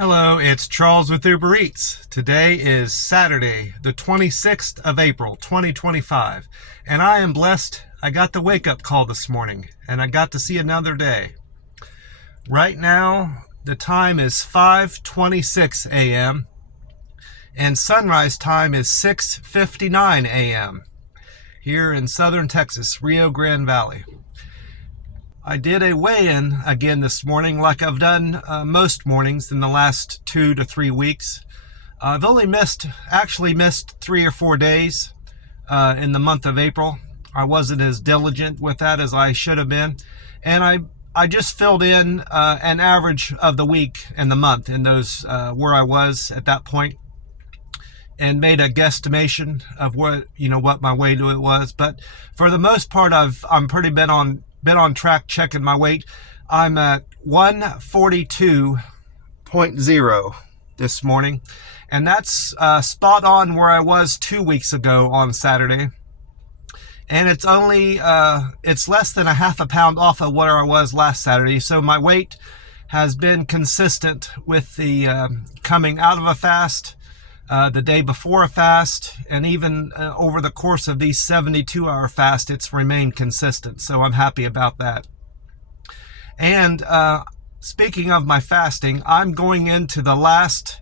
Hello, it's Charles with Uber Eats. Today is Saturday, the 26th of April, 2025, and I am blessed. I got the wake-up call this morning, and I got to see another day. Right now, the time is 5:26 a.m., and sunrise time is 6:59 a.m. here in southern Texas, Rio Grande Valley. I did a weigh-in again this morning like I've done most mornings in the last 2 to 3 weeks. I've only missed 3 or 4 days in the month of April. I wasn't as diligent with that as I should have been. And I just filled in an average of the week and the month in those where I was at that point, and made a guesstimation of what my weight was. But for the most part, I'm pretty been on track checking my weight. I'm at 142.0 this morning, and that's spot on where I was 2 weeks ago on Saturday. And it's only it's less than a half a pound off of where I was last Saturday. So my weight has been consistent with the coming out of a fast, the day before a fast, and even over the course of these 72-hour fast, it's remained consistent. So I'm happy about that. And speaking of my fasting, I'm going into the last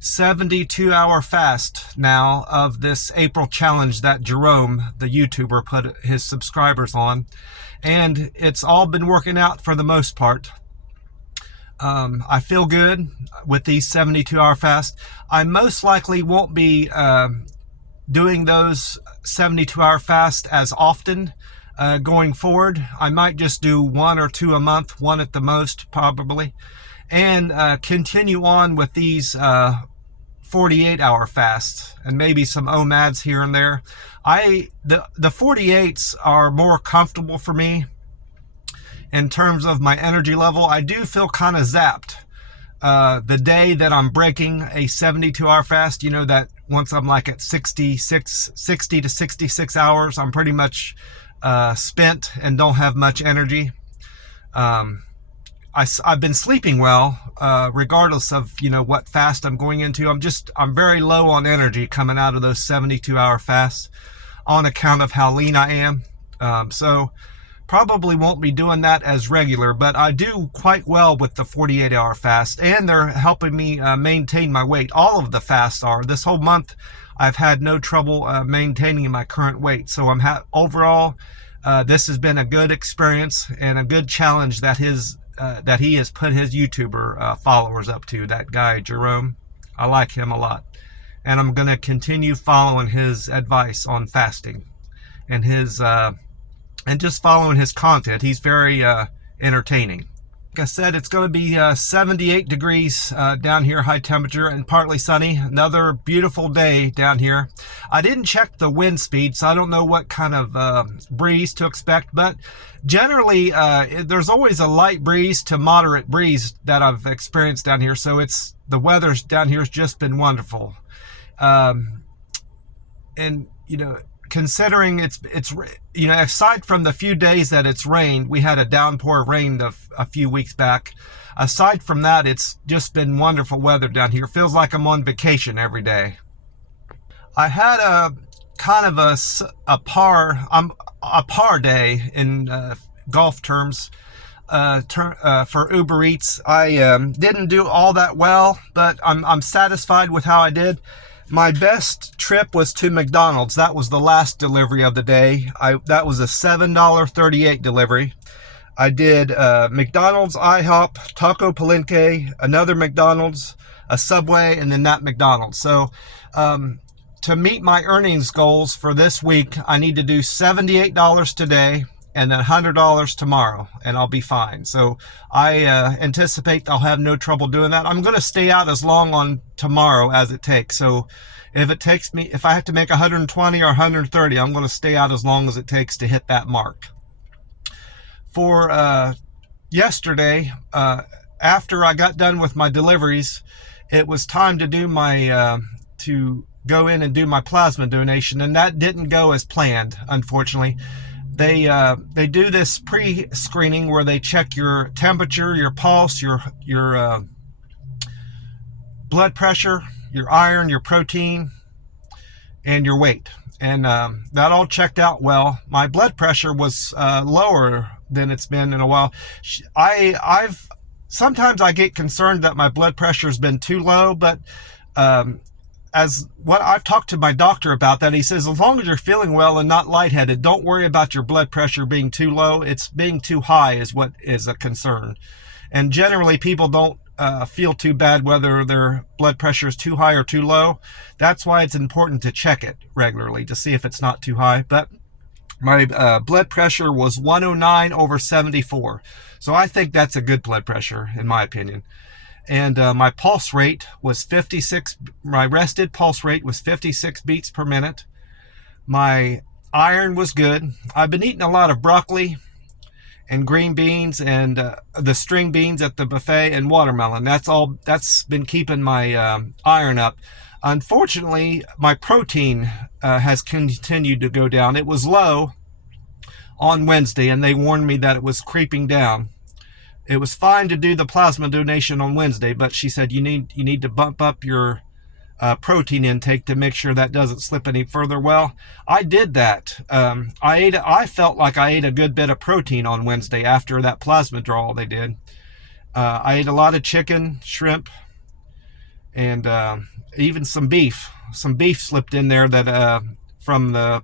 72-hour fast now of this April challenge that Jerome, the YouTuber, put his subscribers on. And it's all been working out for the most part. I feel good with these 72-hour fasts. I most likely won't be doing those 72-hour fasts as often going forward. I might just do 1 or 2 a month, 1 at the most probably, and continue on with these 48-hour fasts and maybe some OMADs here and there. The 48s are more comfortable for me. In terms of my energy level, I do feel kind of zapped the day that I'm breaking a 72-hour fast. You know that once I'm like at 60 to 66 hours, I'm pretty much spent and don't have much energy. I've been sleeping well, regardless of what fast I'm going into. I'm very low on energy coming out of those 72-hour fasts on account of how lean I am. So probably won't be doing that as regular, but I do quite well with the 48-hour fast, and they're helping me maintain my weight. All of the fasts are. This whole month, I've had no trouble maintaining my current weight. So overall, this has been a good experience and a good challenge that he has put his YouTuber followers up to. That guy Jerome, I like him a lot, and I'm going to continue following his advice on fasting and his and just following his content. He's very entertaining. Like I said, it's going to be 78 degrees down here, high temperature, and partly sunny. Another beautiful day down here. I didn't check the wind speed, so I don't know what kind of breeze to expect, but generally there's always a light breeze to moderate breeze that I've experienced down here. So the weather's down here has just been wonderful. And considering it's aside from the few days that it's rained, we had a downpour of rain a few weeks back. Aside from that, it's just been wonderful weather down here. Feels like I'm on vacation every day. I had a kind of a par day in golf terms for Uber Eats. I didn't do all that well, but I'm satisfied with how I did. My best trip was to McDonald's. That was the last delivery of the day. That was a $7.38 delivery. I did McDonald's, IHOP, Taco Palenque, another McDonald's, a Subway, and then that McDonald's. So to meet my earnings goals for this week, I need to do $78 today and then $100 tomorrow, and I'll be fine. So I anticipate I'll have no trouble doing that. I'm going to stay out as long on tomorrow as it takes. So if I have to make 120 or 130, I'm going to stay out as long as it takes to hit that mark. For yesterday, after I got done with my deliveries, it was time to do to go in and do my plasma donation, and that didn't go as planned, unfortunately. They do this pre-screening where they check your temperature, your pulse, your blood pressure, your iron, your protein, and your weight. And that all checked out well. My blood pressure was lower than it's been in a while. Sometimes I get concerned that my blood pressure has been too low, but as what I've talked to my doctor about that, he says, as long as you're feeling well and not lightheaded, don't worry about your blood pressure being too low. It's being too high is what is a concern. And generally people don't feel too bad whether their blood pressure is too high or too low. That's why it's important to check it regularly to see if it's not too high. But my blood pressure was 109/74. So I think that's a good blood pressure in my opinion. And my pulse rate was 56. My rested pulse rate was 56 beats per minute. My iron was good. I've been eating a lot of broccoli and green beans and the string beans at the buffet and watermelon. That's been keeping my iron up. Unfortunately, my protein has continued to go down. It was low on Wednesday, and they warned me that it was creeping down. It was fine to do the plasma donation on Wednesday, but she said you need to bump up your protein intake to make sure that doesn't slip any further. Well, I did that. I felt like I ate a good bit of protein on Wednesday after that plasma draw they did. I ate a lot of chicken, shrimp, and even some beef. Some beef slipped in there that from the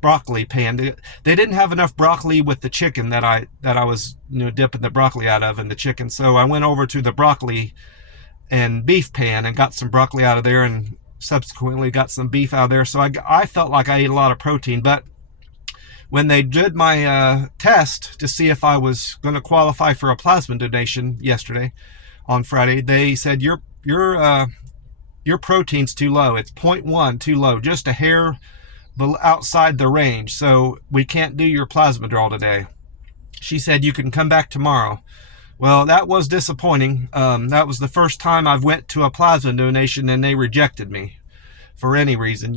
broccoli pan. They didn't have enough broccoli with the chicken that I was dipping the broccoli out of in the chicken. So I went over to the broccoli and beef pan and got some broccoli out of there, and subsequently got some beef out of there. So I felt like I ate a lot of protein. But when they did my test to see if I was going to qualify for a plasma donation yesterday on Friday, they said your protein's too low. It's 0.1 too low, just a hair outside the range, so we can't do your plasma draw today. She said you can come back tomorrow. Well, that was disappointing. That was the first time I've went to a plasma donation and they rejected me for any reason,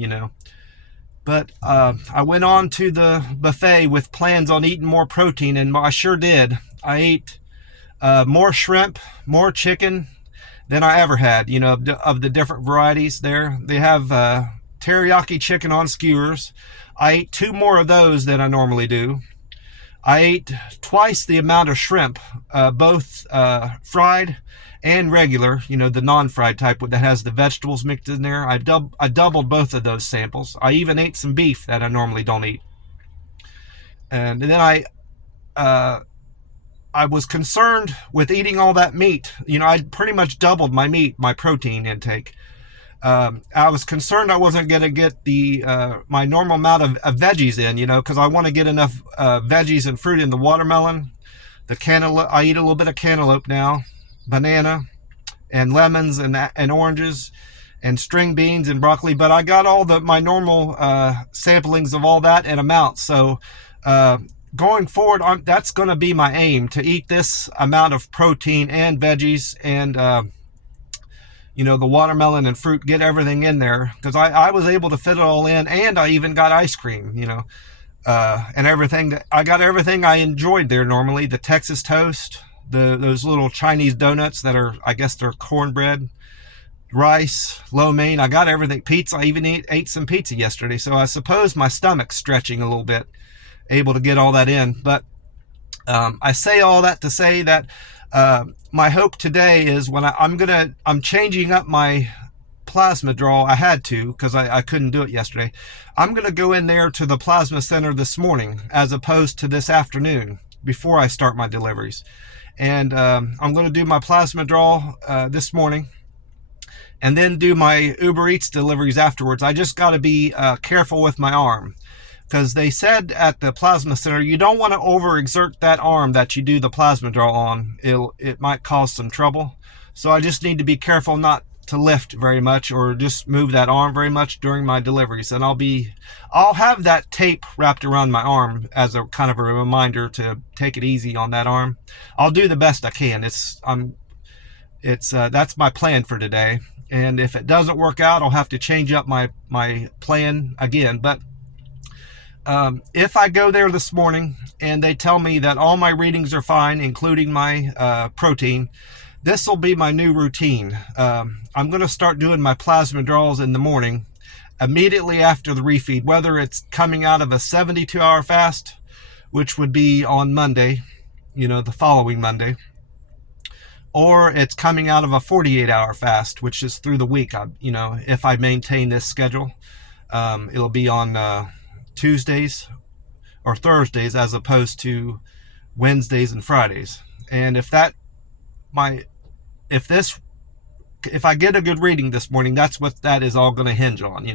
But I went on to the buffet with plans on eating more protein, and I sure did. I ate more shrimp, more chicken than I ever had, of the different varieties there. They have teriyaki chicken on skewers. I ate 2 more of those than I normally do. I ate twice the amount of shrimp, both fried and regular, the non-fried type that has the vegetables mixed in there. I doubled both of those samples. I even ate some beef that I normally don't eat. And then I was concerned with eating all that meat. I pretty much doubled my protein intake. I was concerned I wasn't going to get my normal amount of veggies in, because I want to get enough veggies and fruit in the watermelon, the cantaloupe. I eat a little bit of cantaloupe now, banana, and lemons and oranges, and string beans and broccoli. But I got all my normal samplings of all that in amounts. So going forward, that's going to be my aim, to eat this amount of protein and veggies and the watermelon and fruit, get everything in there, because I was able to fit it all in, and I even got ice cream, and everything. I got everything I enjoyed there normally. The Texas toast, those little Chinese donuts that are, I guess they're cornbread, rice, lo mein. I got everything. Pizza. I even ate some pizza yesterday, so I suppose my stomach's stretching a little bit, able to get all that in. But I say all that to say that my hope today is when I'm changing up my plasma draw. I had to, because I couldn't do it yesterday. I'm going to go in there to the plasma center this morning as opposed to this afternoon before I start my deliveries. And I'm going to do my plasma draw this morning, and then do my Uber Eats deliveries afterwards. I just got to be careful with my arm, because they said at the plasma center, you don't want to overexert that arm that you do the plasma draw on. It might cause some trouble. So I just need to be careful not to lift very much or just move that arm very much during my deliveries. And I'll have that tape wrapped around my arm as a kind of a reminder to take it easy on that arm. I'll do the best I can. That's my plan for today. And if it doesn't work out, I'll have to change up my plan again. But if I go there this morning and they tell me that all my readings are fine, including my protein, this will be my new routine. I'm going to start doing my plasma draws in the morning, immediately after the refeed, whether it's coming out of a 72-hour fast, which would be on Monday, the following Monday, or it's coming out of a 48-hour fast, which is through the week. If I maintain this schedule, it'll be on Tuesdays or Thursdays as opposed to Wednesdays and Fridays. And if I get a good reading this morning, that's what that is all going to hinge on.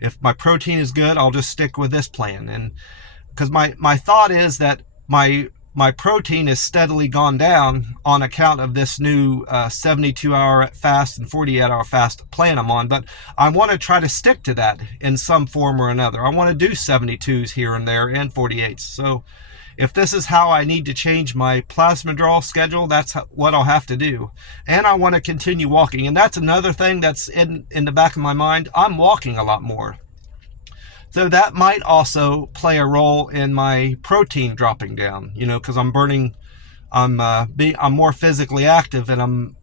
If my protein is good, I'll just stick with this plan. And because my thought is that my protein has steadily gone down on account of this new 72-hour fast and 48-hour fast plan I'm on, but I want to try to stick to that in some form or another. I want to do 72s here and there and 48s. So if this is how I need to change my plasma draw schedule, that's what I'll have to do. And I want to continue walking. And that's another thing that's in the back of my mind. I'm walking a lot more. So that might also play a role in my protein dropping down, because I'm more physically active and I'm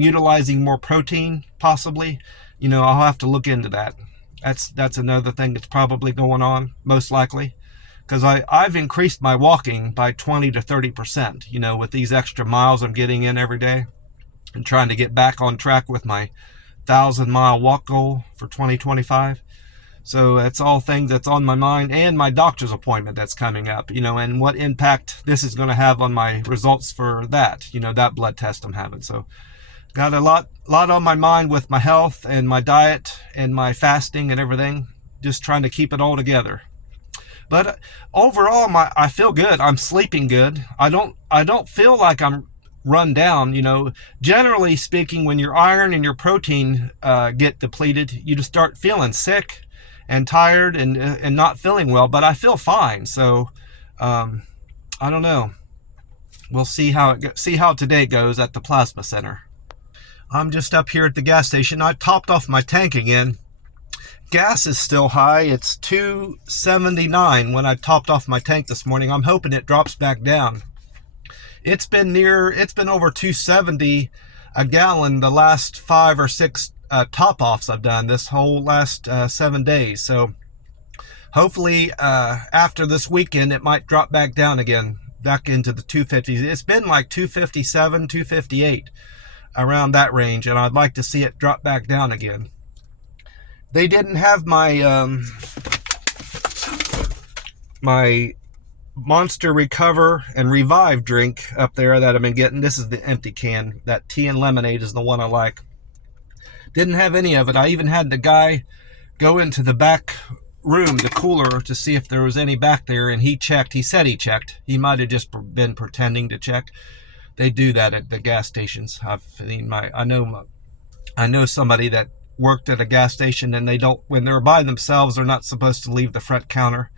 utilizing more protein possibly. I'll have to look into that. That's another thing that's probably going on, most likely. Because I've increased my walking by 20 to 30%, with these extra miles I'm getting in every day and trying to get back on track with my 1,000-mile walk goal for 2025. So that's all things that's on my mind, and my doctor's appointment that's coming up, and what impact this is going to have on my results for that, that blood test I'm having. So got a lot on my mind with my health and my diet and my fasting and everything, just trying to keep it all together. But overall, I feel good. I'm sleeping good. I don't feel like I'm run down. Generally speaking, when your iron and your protein get depleted, you just start feeling sick and tired and not feeling well. But I feel fine. So I don't know. We'll see how today goes at the plasma center. I'm just up here at the gas station. I topped off my tank again. Gas is still high. It's $2.79 when I topped off my tank this morning. I'm hoping it drops back down. It's been over $2.70 a gallon the last 5 or 6 top-offs I've done this whole last 7 days. So hopefully after this weekend, it might drop back down again, back into the 250s. It's been like 257, 258, around that range, and I'd like to see it drop back down again. They didn't have my my Monster Recover and Revive drink up there that I've been getting. This is the empty can. That tea and lemonade is the one I like. Didn't have any of it. I even had the guy go into the back room, the cooler, to see if there was any back there, and he checked. He said he checked. He might have just been pretending to check. They do that at the gas stations. I know somebody that worked at a gas station, and when they're by themselves, they're not supposed to leave the front counter.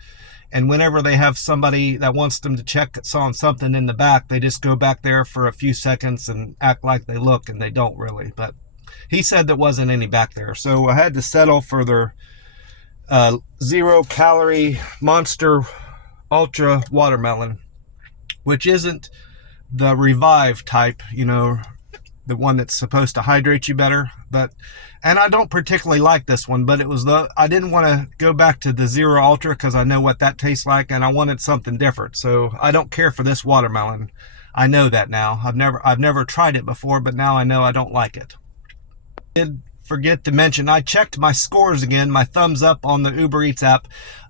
And whenever they have somebody that wants them to check on something in the back, they just go back there for a few seconds and act like they look, and they don't really. But he said there wasn't any back there. So I had to settle for their 0-calorie Monster Ultra Watermelon, which isn't the Revive type, the one that's supposed to hydrate you better. And I don't particularly like this one, but I didn't want to go back to the Zero Ultra because I know what that tastes like, and I wanted something different. So I don't care for this watermelon. I know that now. I've never tried it before, but now I know I don't like it. I did forget to mention, I checked my scores again, my thumbs up on the Uber Eats app.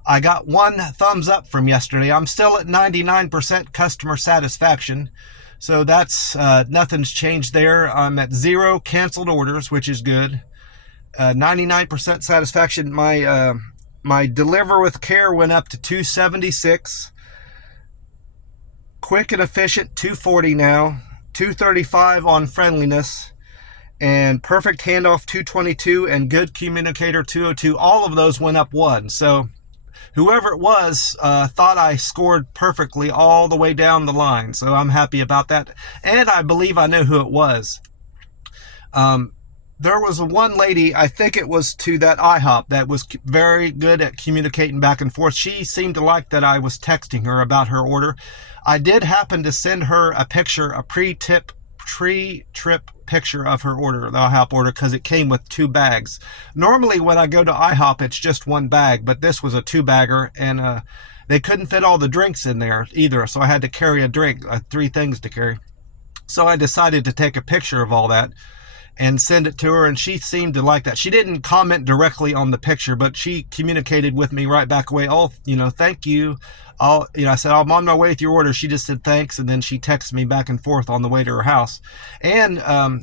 I got 1 thumbs up from yesterday. I'm still at 99% customer satisfaction. So that's nothing's changed there. I'm at 0 canceled orders, which is good. 99% satisfaction. My deliver with care went up to 276. Quick and efficient 240 now. 235 on friendliness. And perfect handoff 222 and good communicator 202. All of those went up 1. So whoever it was thought I scored perfectly all the way down the line. So I'm happy about that. And I believe I know who it was. There was one lady, I think it was to that IHOP, that was very good at communicating back and forth. She seemed to like that I was texting her about her order. I did happen to send her a picture, a pre-trip pre-trip picture of her order, the IHOP order, because it came with 2 bags. Normally when I go to IHOP, it's just 1 bag, but this was a 2-bagger, and they couldn't fit all the drinks in there either, so I had to carry a drink, 3 things to carry. So I decided to take a picture of all that and send it to her, and she seemed to like that. She didn't comment directly on the picture, but she communicated with me right back away. Oh, thank you. I said, I'm on my way with your order. She just said thanks, and then she texted me back and forth on the way to her house. And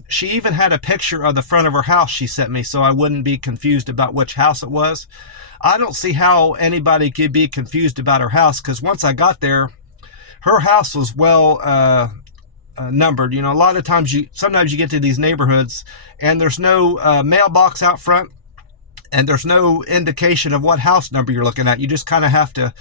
she even had a picture of the front of her house she sent me, so I wouldn't be confused about which house it was. I don't see how anybody could be confused about her house, because once I got there, her house was well numbered. A lot of times sometimes you get to these neighborhoods and there's no mailbox out front, and there's no indication of what house number you're looking at. You just kind of have to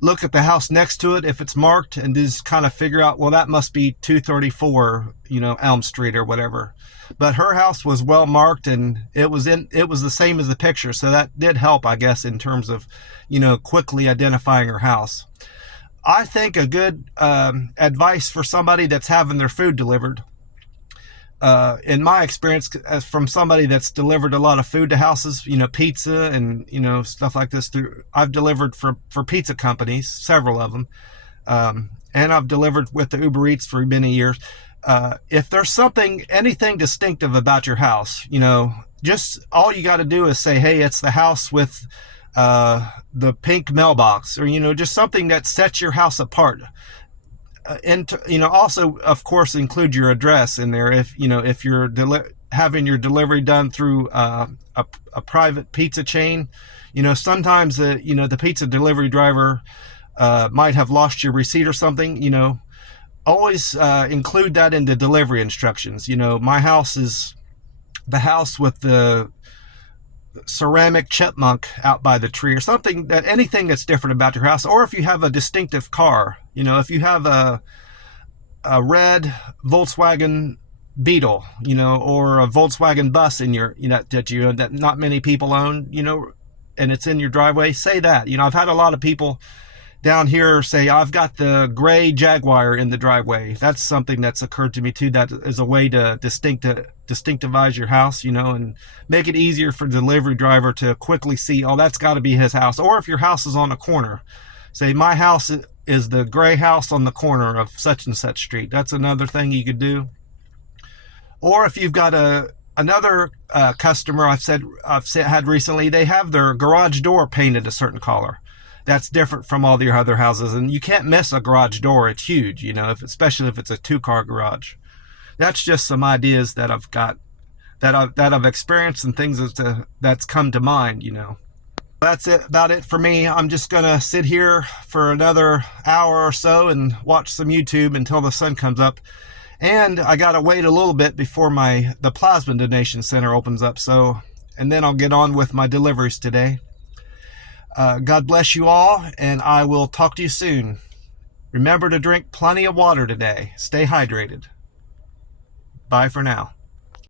look at the house next to it if it's marked, and just kind of figure out, well, that must be 234 Elm Street or whatever. But her house was well marked, and it was the same as the picture, so that did help, I guess, in terms of quickly identifying her house. I think a good advice for somebody that's having their food delivered, in my experience, from somebody that's delivered a lot of food to houses, pizza and, stuff like this I've delivered for pizza companies, several of them. And I've delivered with the Uber Eats for many years. If there's anything distinctive about your house, just all you got to do is say, hey, it's the house with the pink mailbox, or just something that sets your house apart. And also, of course, include your address in there if you're having your delivery done through a private pizza chain. Sometimes the pizza delivery driver might have lost your receipt or something. Always include that in the delivery instructions. My house is the house with the ceramic chipmunk out by the tree, or something, anything that's different about your house. Or if you have a distinctive car, if you have a red Volkswagen Beetle, or a Volkswagen bus in your, that not many people own, and it's in your driveway, say that. I've had a lot of people down here say, I've got the gray Jaguar in the driveway. That's something that's occurred to me too. That is a way to distinctivize your house, and make it easier for the delivery driver to quickly see, oh, that's got to be his house. Or if your house is on a corner, say, my house is the gray house on the corner of such and such street. That's another thing you could do. Or if you've got another customer I've had recently, they have their garage door painted a certain color. That's different from all the other houses, and you can't miss a garage door. It's huge, especially if it's a 2-car garage. That's just some ideas that I've got, that I've experienced, and things that's come to mind. That's about it for me. I'm just gonna sit here for another hour or so and watch some YouTube until the sun comes up. And I gotta wait a little bit before the plasma donation center opens up. And then I'll get on with my deliveries today. God bless you all, and I will talk to you soon. Remember to drink plenty of water today. Stay hydrated. Bye for now.